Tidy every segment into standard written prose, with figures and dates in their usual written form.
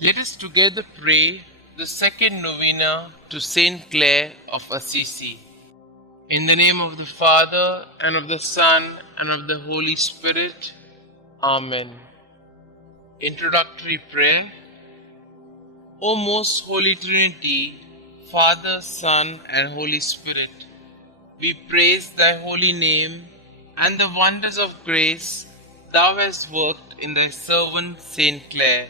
Let us together pray the second novena to St Clare of Assisi. In the name of the Father, and of the Son, and of the Holy Spirit. Amen. Introductory Prayer. O most Holy Trinity, Father, Son, and Holy Spirit, we praise thy holy name and the wonders of grace thou hast worked in thy servant St. Clare.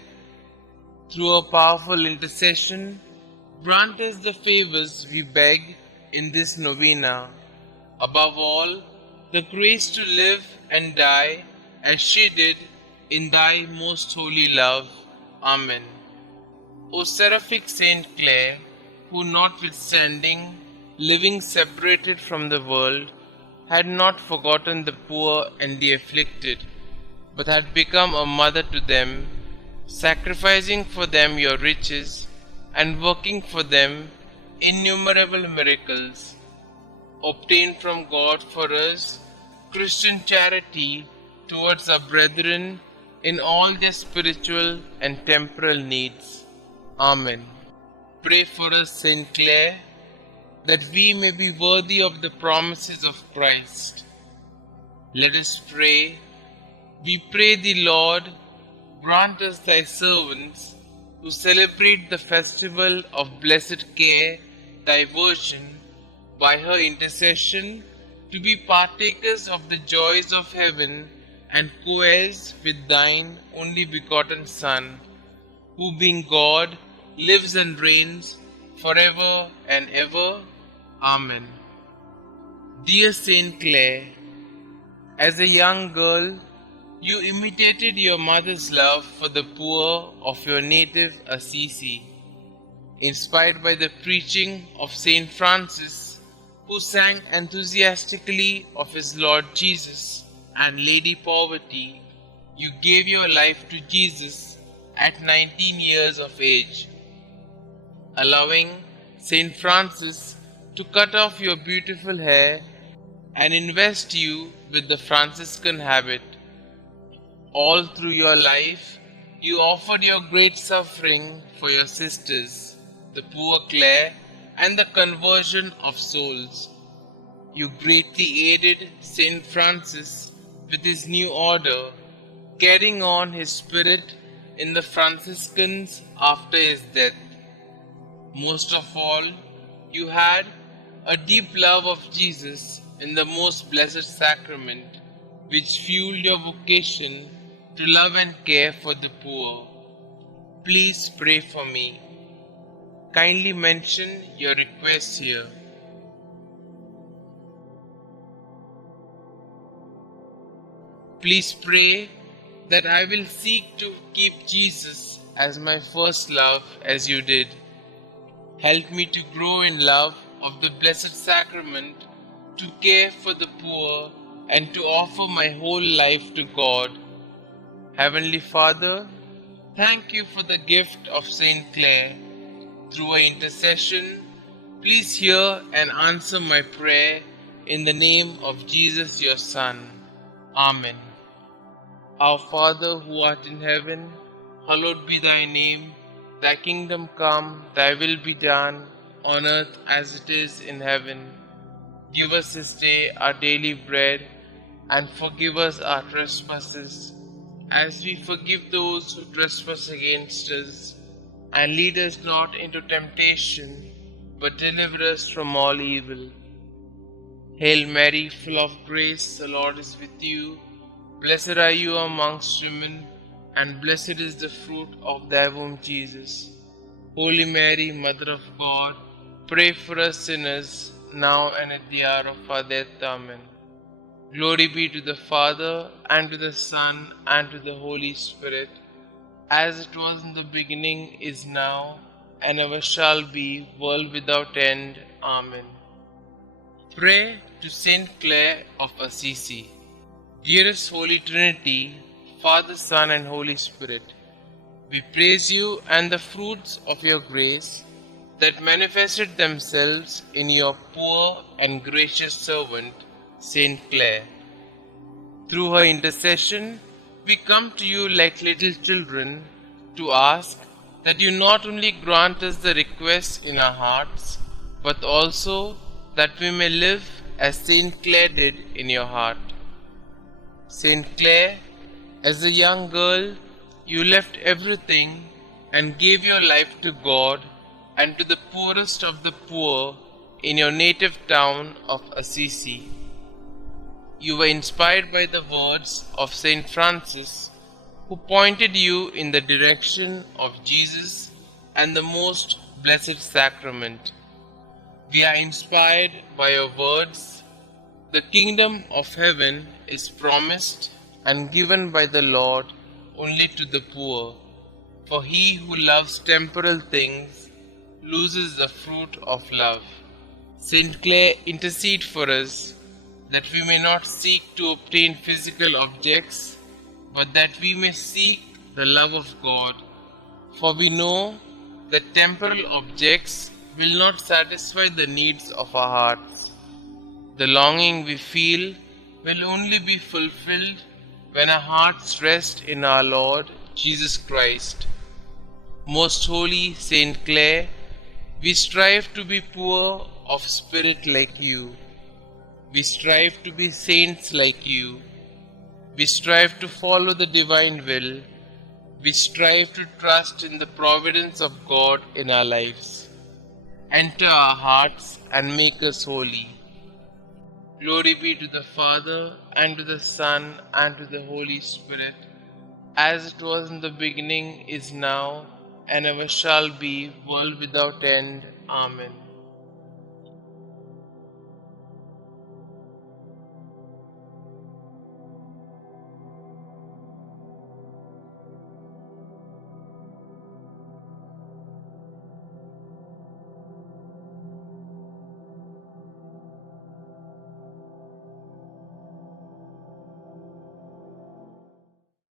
Through a powerful intercession, grant us the favors we beg in this novena. Above all, the grace to live and die as she did in thy most holy love. Amen. O seraphic St. Clare, who notwithstanding living separated from the world, had not forgotten the poor and the afflicted, but had become a mother to them, sacrificing for them your riches and working for them innumerable miracles. Obtain from God for us Christian charity towards our brethren in all their spiritual and temporal needs. Amen. Pray for us, St. Clare, that we may be worthy of the promises of Christ. Let us pray. We pray thee, Lord, grant us thy servants, who celebrate the festival of blessed Care, thy Virgin, by her intercession, to be partakers of the joys of heaven and co-heirs with thine only begotten Son, who being God, lives and reigns forever and ever. Amen. Dear St. Clare, as a young girl, you imitated your mother's love for the poor of your native Assisi. Inspired by the preaching of St. Francis, who sang enthusiastically of his Lord Jesus and Lady Poverty, you gave your life to Jesus at 19 years of age, allowing St. Francis to cut off your beautiful hair and invest you with the Franciscan habit. All through your life, you offered your great suffering for your sisters, the poor Clare, and the conversion of souls. You greatly aided St. Francis with his new order, carrying on his spirit in the Franciscans after his death. Most of all, you had a deep love of Jesus in the most blessed sacrament, which fueled your vocation to love and care for the poor. Please pray for me. Kindly mention your requests here. Please pray that I will seek to keep Jesus as my first love as you did. Help me to grow in love of the Blessed Sacrament, to care for the poor, and to offer my whole life to God. Heavenly Father, thank you for the gift of St. Clare. Through her intercession, please hear and answer my prayer in the name of Jesus your Son. Amen. Our Father who art in heaven, hallowed be thy name. Thy kingdom come, thy will be done, on earth as it is in heaven. Give us this day our daily bread, and forgive us our trespasses, as we forgive those who trespass against us. And lead us not into temptation, but deliver us from all evil. Hail Mary, full of grace, the Lord is with you. Blessed are you amongst women, and blessed is the fruit of thy womb, Jesus. Holy Mary, Mother of God, pray for us sinners, now and at the hour of our death. Amen. Glory be to the Father, and to the Son, and to the Holy Spirit, as it was in the beginning, is now, and ever shall be, world without end. Amen. Pray to St. Clare of Assisi. Dearest Holy Trinity, Father, Son, and Holy Spirit, we praise you and the fruits of your grace that manifested themselves in your poor and gracious servant, St. Clare. Through her intercession, we come to you like little children to ask that you not only grant us the requests in our hearts, but also that we may live as St. Clare did in your heart. St. Clare, as a young girl, you left everything and gave your life to God and to the poorest of the poor in your native town of Assisi. You were inspired by the words of St. Francis, who pointed you in the direction of Jesus and the most blessed sacrament. We are inspired by your words. The kingdom of heaven is promised and given by the Lord only to the poor, for he who loves temporal things loses the fruit of love. St. Clare, intercede for us, that we may not seek to obtain physical objects, but that we may seek the love of God. For we know that temporal objects will not satisfy the needs of our hearts. The longing we feel will only be fulfilled when our hearts rest in our Lord Jesus Christ. Most holy Saint Clare, we strive to be poor of spirit like you. We strive to be saints like you. We strive to follow the divine will. We strive to trust in the providence of God in our lives. Enter our hearts and make us holy. Glory be to the Father, and to the Son, and to the Holy Spirit, as it was in the beginning, is now, and ever shall be, world without end. Amen.